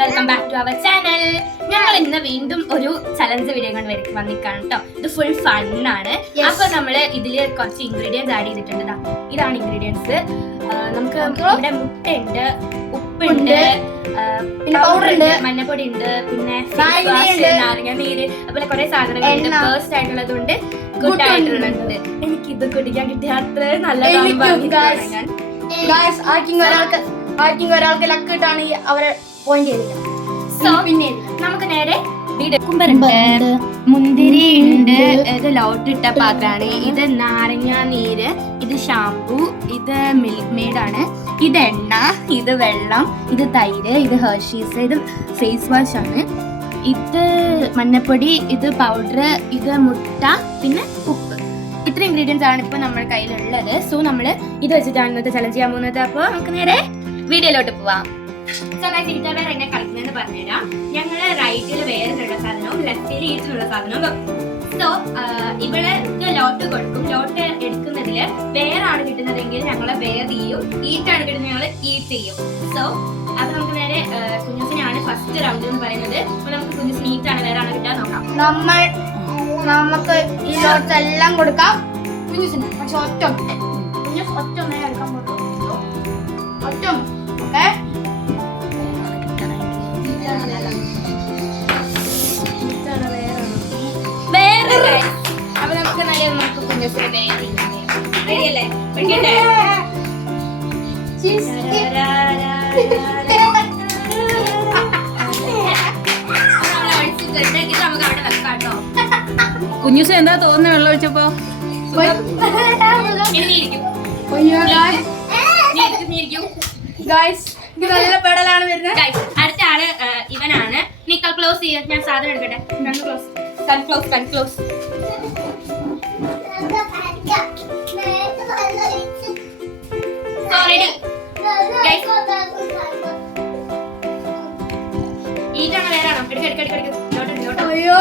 Welcome back to അവർ channel. ഞങ്ങൾ ഇന്ന് വീണ്ടും ഒരു ചലഞ്ച് വീഡിയോ കൊണ്ട് വന്നിക്കാണ് കേട്ടോ. ഇത് ഫുൾ ഫണ്ണാണ്. അപ്പൊ നമ്മള് ഇതില് കുറച്ച് ഇൻഗ്രീഡിയൻസ് ആഡ് ചെയ്തിട്ടുണ്ട്. ഇതാണ് ഇൻഗ്രീഡിയൻസ്. നമുക്ക് ഇവിടെ മുട്ടയുണ്ട്, ഉപ്പുണ്ട്, പിന്നെ പൗഡറുണ്ട്, മഞ്ഞപ്പൊടി ഉണ്ട്, പിന്നെ നാരങ്ങ നീര്, അതുപോലെ കുറെ സാധനങ്ങളുണ്ട്. ബേസ്റ്റ് ആയിട്ടുള്ളതുണ്ട്, ഗുഡ് ആയിട്ടുള്ളതുണ്ട്. എനിക്ക് ഇത് കുടിക്കാൻ കിട്ടിയ അത്ര നല്ലതാണ്. ഒരാൾക്ക് ലക്ക് കിട്ടാണ് അവരെ പോയിന്റ് ചെയ്തില്ല. സോ പിന്നെ നമുക്ക് നേരെ കുക്കുംബറുണ്ട്, മുന്തിരി ഉണ്ട്, ഇത് ലോട്ടിട്ട പാത്രമാണ്, ഇത് നാരങ്ങ നീര്, ഇത് ഷാംപൂ, ഇത് മിൽക്ക് മെയ്ഡാണ്, ഇത് എണ്ണ, ഇത് വെള്ളം, ഇത് തൈര്, ഇത് ഹെർഷീസ്, ഇത് ഫേസ് വാഷ് ആണ്, ഇത് മഞ്ഞപ്പൊടി, ഇത് പൗഡർ, ഇത് മുട്ട, പിന്നെ ഉപ്പ്. ഇത്ര ഇൻഗ്രീഡിയൻസ് ആണ് ഇപ്പൊ നമ്മുടെ കയ്യിലുള്ളത്. സോ നമ്മൾ ഇത് വെച്ചിട്ടാണ് ഇന്നത്തെ ചലഞ്ച് ചെയ്യാൻ പോകുന്നത്. അപ്പോൾ നമുക്ക് നേരെ വീഡിയോയിലോട്ട് പോവാം. സോ ഗൈസ്, വേറെ എങ്ങനെ കളിക്കുന്നതെന്ന് പറഞ്ഞുതരാം. ഞങ്ങള് റൈറ്റിൽ വേറെയുള്ള സാധനവും ലെഫ്റ്റിൽ ഈറ്റിലുള്ള സാധനവും വെക്കും. സോ ഇവിടെ ലോട്ട് കൊടുക്കും. ലോട്ട് എടുക്കുന്നതില് വേറാണ് കിട്ടുന്നതെങ്കിൽ ഞങ്ങള് വേറെ ചെയ്യും, ഈറ്റാണ് കിട്ടുന്നത് ഞങ്ങൾ ഈറ്റ് ചെയ്യും. സോ അപ്പൊ നമുക്ക് നേരെ കുഞ്ഞുസിനാണ് ഫസ്റ്റ് റൗണ്ട് എന്ന് പറയുന്നത്. അപ്പൊ നമുക്ക് കുഞ്ഞുസിന് ഈറ്റാണ് വേറാണ് കിട്ടാൻ നോക്കാം. നമുക്ക് ഈ ലോട്ട്സ് എല്ലാം കൊടുക്കാം കുഞ്ഞുസിന്. പക്ഷെ ഒറ്റ കുഞ്ഞുസ് ഒറ്റ ഒന്നേ എടുക്കാൻ പറ്റുള്ളൂ. ഒറ്റ ഓക്കെ. വേറെ അപ്പൊ നമുക്ക് നല്ല നമുക്ക് കുഞ്ഞുസിന് വേറെ റെഡിയല്ലേ? വെക്കട്ടെ. കുഞ്ഞുസ് എന്താ തോന്നുന്നത് വെള്ളം ഒഴിച്ചപ്പോ? നല്ല പെടലാണ് വരുന്നത്. അടുത്ത ആള് ഇവനാണ്. നിക്കൽ ക്ലോസ് ചെയ്യാൻ ഞാൻ സാധനം എടുക്കട്ടെ. ക്ലോസ് ഈറ്റാണ് വേറാണോ? എടുക്കട്ടെ. അയ്യോ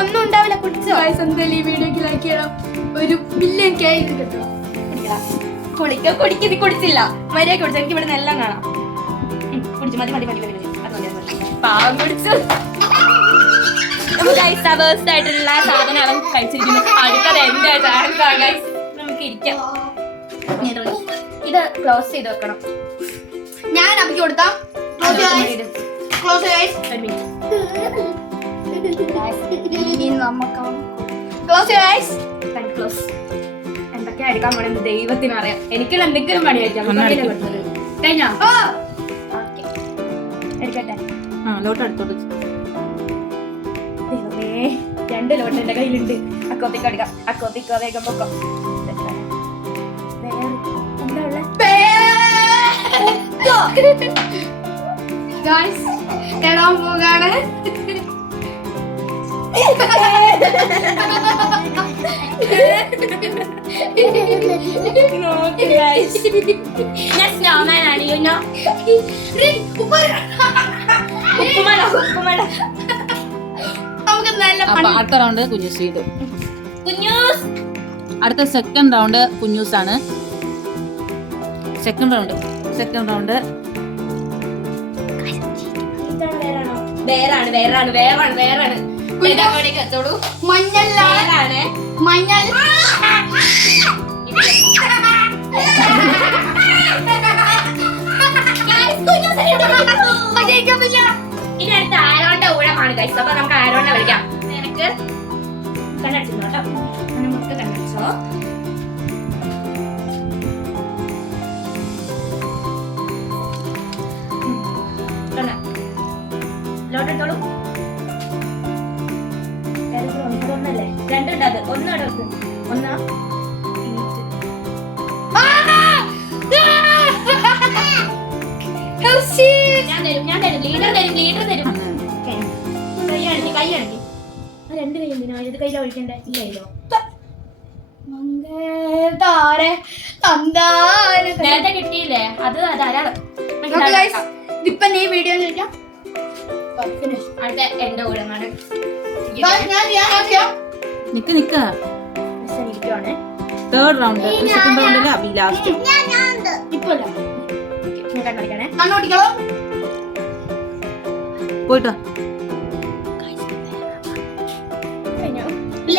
ഒന്നും ഉണ്ടാവില്ല. കുടിച്ചോ? എന്തായാലും ഈ വീഡിയോക്ക് ലൈക്ക് ചെയ്യണം. ഒരു ബില്യൺ കേക്ക് കിട്ടും. കുടിച്ചില്ല, മര്യാദ കുടിച്ചു. എനിക്ക് ഇവിടെ എല്ലാം കാണാം. കുടിച്ചു, മതി. പാവം കുടിച്ചു. ആയിട്ടുള്ള സാധനം അവൻ കഴിച്ചിരിക്കുന്നു. നമുക്ക് ഇരിക്കാം. ഇത് ക്ലോസ് ചെയ്ത് വെക്കണം. ഞാൻ അപ്പിക്ക് കൊടുക്കാം. എന്തൊക്കെയാ എടുക്കാൻ പോണെന്ന് ദൈവത്തിനറിയാം. എനിക്കുള്ള എന്തെങ്കിലും പണിയായിരിക്കാം. കഴിഞ്ഞോ? എടുക്കട്ടെ. ലോട്ട് എടുത്തോട്ട്. ദൈവമേ, 2 ലോട്ട് എന്റെ കയ്യിലുണ്ട്. അക്കോപ്പിക്കോ എടുക്കാം. അക്കോപ്പിക്കോ വേഗം പൊക്കോ. എന്താ ഉള്ള ഇടാൻ പോകാണ്. ഞാൻ സ്നോമാനാണ്. യുനോ അടുത്ത റൗണ്ട് കുഞ്ഞൂസ് ചെയ്തു. കുഞ്ഞൂസ് അടുത്ത സെക്കൻഡ് റൗണ്ട് കുഞ്ഞൂസ് ആണ്. സെക്കൻഡ് റൗണ്ട് വേറാണ്. മഞ്ഞളാണ്. മഞ്ഞൾ ഇനി അടുത്ത ആരോന്റെ ഊഴമാണ് ഗൈസ്. അപ്പൊ നമുക്ക് ആരോനെ വിളിക്കാം. നിനക്ക് കണ്ണടിച്ചോ കേട്ടോ. നമുക്ക് കണ്ണടിച്ചോ. ലോട്ടെടുത്തോളൂ. ഒന്നല്ലേ? 2 ഉണ്ട്. അത് ഒന്നും എടുക്കും. ഒന്നാ ഞാൻ തരും. ലീഡർ തരും. കൈ അണക്കി. 2 കൈ എന്തിനാ? ഇത് കയ്യിലോ ഒഴിക്കണ്ടേ? ഈ കയ്യിലോ? താര പോരെ തന്താനം. നേരത്തെ കിട്ടിയില്ലേ അത് ധാരാളം. Okay, guys. ഇതിപ്പം ഈ വീഡിയോ അടുത്ത എന്റെ കൂടെയാണ് നിക്ക ഇരിക്കുവാണ്. തേർഡ് റൗണ്ട് സെക്കൻഡ് റൗണ്ടില് അബി ലാസ്റ്റ്. ഇപ്പൊ കണ്ണടിക്കണേ. കണ്ണോട്ടിക്കളോ. പോയിട്ടോ. ഇല്ല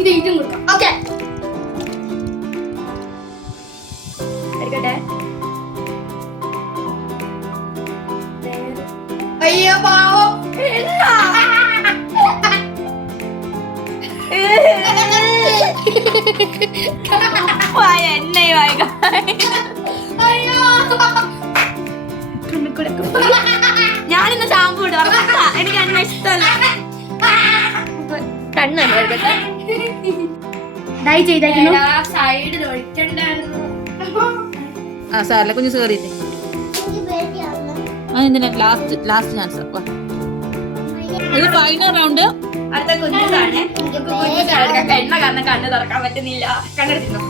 ഇത് ഇതും കൊടുക്കാം. ഓക്കെ എടുക്കട്ടെ. അയ്യോ പാവം. അയ്യോ ഞാനിന്ന് ഷാമ്പു ഇടും. എനിക്ക് അങ്ങനെ ഇഷ്ടമല്ല. കണ്ണല്ല എടുക്കട്ടെ. ഡൈ ചെയ്തേക്കുന്നു. സൈഡിൽ ഒഴിക്കണ്ടായിരുന്നു. ആ സാറില്ല കുഞ്ഞു കയറിയില്ലേ. എന്തിനാ ലാസ്റ്റ് ചാൻസ്. ഇത് ഫൈനൽ റൗണ്ട്. അടുത്ത കുഞ്ഞുസാണ്. എണ്ണ കാരണം കണ്ണ് തുറക്കാൻ പറ്റുന്നില്ല. കണ്ണെടുത്തിരുന്നോ.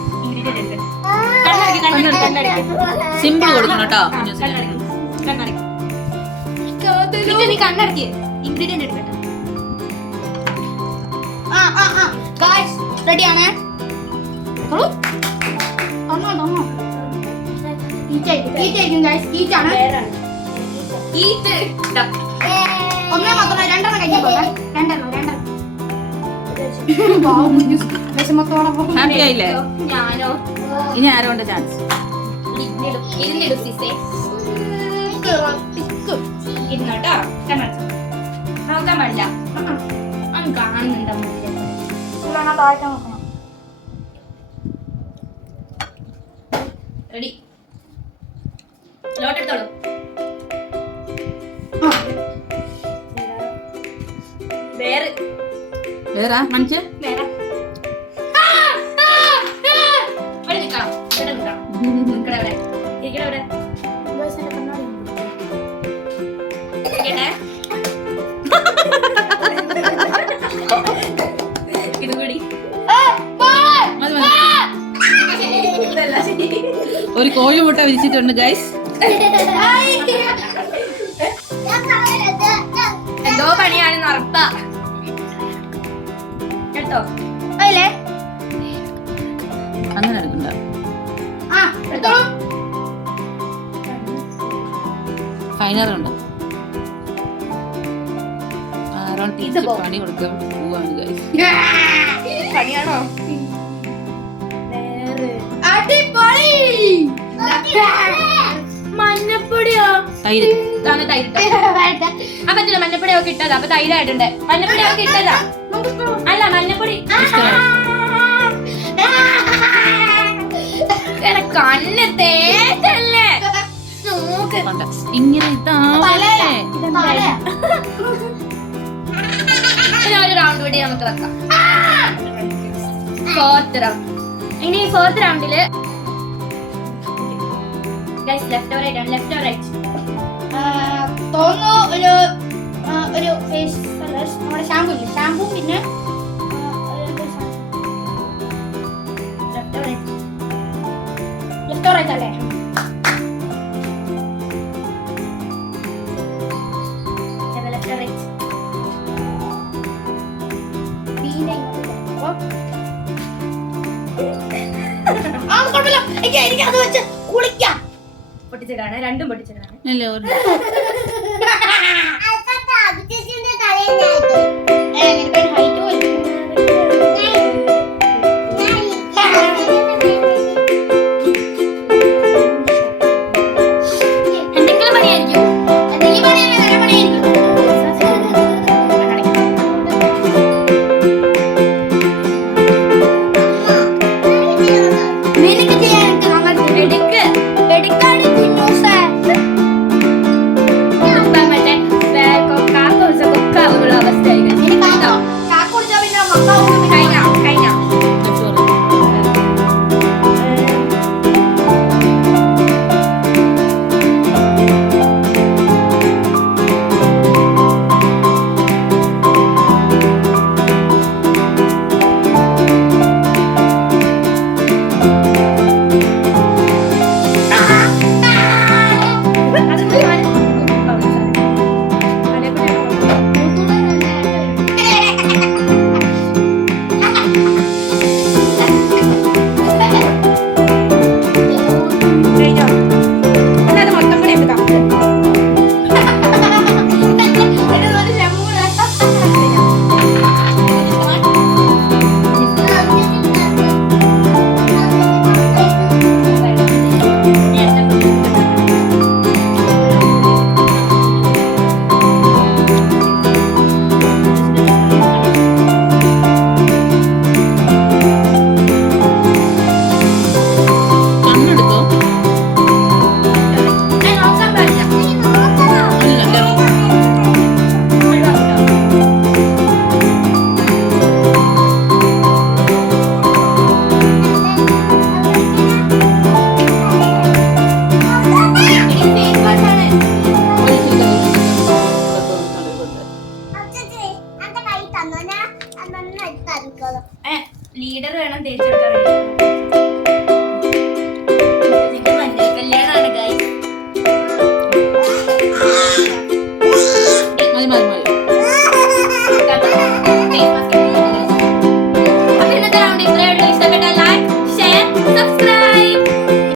സിമ്പിൾ കൊടുക്കണം കേട്ടോ കുഞ്ഞൂസിന്. നീ കണ്ണടക്കി ഇൻഗ്രീഡിയന്റ് എടുക്കട്ടെ. ഗായ്സ് റെഡിയാണ്. ഒന്നേ മാത്രം രണ്ടെണ്ണം കഴിഞ്ഞോളെ. രണ്ടെണ്ണം വിഷമത്തോടെ ഹാപ്പി ആയില്ലേ? ഞാനോ ഇനി ആരോണ്ട് ചാൻസ്. ഇരുന്നിടും സിസേ. ഇരുന്നോട്ടോ. നോക്കാൻ പാടില്ല. അവൻ കാണുന്നുണ്ടോ? താഴ്ച നോക്കണം. റെഡി. ലോട്ട് എടുത്തോളൂ. വേറെ മനുഷ്യ ഇവിടെ നിൽക്കണം. ഇവിടെ നിൽക്കണം. നിൽക്കണവിടെ. ഇരിക്കണവിടെ. ഇരിക്കട്ടെ. ഇതും കൂടി. ഇതല്ല ശരി. ഒരു കോഴിമുട്ട വിരിച്ചിട്ടുണ്ട് ഗൈസ്. എന്തോ പണിയാണെന്ന് ഉറപ്പാ. കേട്ടോ അല്ലേ അങ്ങനെ എടുക്കണ്ട. എടുത്തോളൂ. Final round. ആരോണ്ട് ടീച്ചർ പണി കൊടുക്കാൻ പോവാണ് ഗൈസ്. പണിയാണോ? അടിപൊളി. മഞ്ഞപ്പൊടിയോ? തൈര്. ഇതാണ് തൈര്. ആ പറ്റില്ല. മഞ്ഞപ്പൊടി ഒക്കെ ഇട്ടതാ. അപ്പൊ തൈരായിട്ടുണ്ട്. മഞ്ഞപ്പൊടി ഒക്കെ ഇട്ടതാ. അല്ല മഞ്ഞപ്പൊടി. കണ്ണ് തേറ്റല്ലേ. നോക്ക്. ഇങ്ങനെ ഇതാവല്ലേ. ഒരു റൗണ്ട് കൂടി നമുക്ക് വെക്കാം. Fourth round. ഇനി ഫോർത്ത് റൗണ്ടില് ലെഫ്റ്റ് റൈറ്റ് ആണ്. ലെഫ്റ്റ് റൈറ്റ് തോന്നുന്നു ഒരു ഫേസ് നമ്മുടെ ഷാമ്പു ഇല്ലേ, ഷാമ്പു പിന്നെ ലെഫ്റ്റ് റൈറ്റ് അല്ലേ? Left right. എനിക്ക് അത് വെച്ച് കുളിക്കാം. പൊട്ടിച്ചതാണ്. രണ്ടും പൊട്ടിച്ചതാണ്. അല്ലേ ഒരു എന്തെങ്കിലും പണിയായിരിക്കും. നിനക്ക് ചെയ്യാൻ എടുക്ക്. എടുക്കാടി കുഞ്ഞൂസേ. മറ്റേ കൊക്ക അവസ്ഥയായിരിക്കും. എനിക്ക് കാക്ക ഇതിന്റെ മഞ്ഞൾ കല്യാണാണ് guys. മതി മതി മതി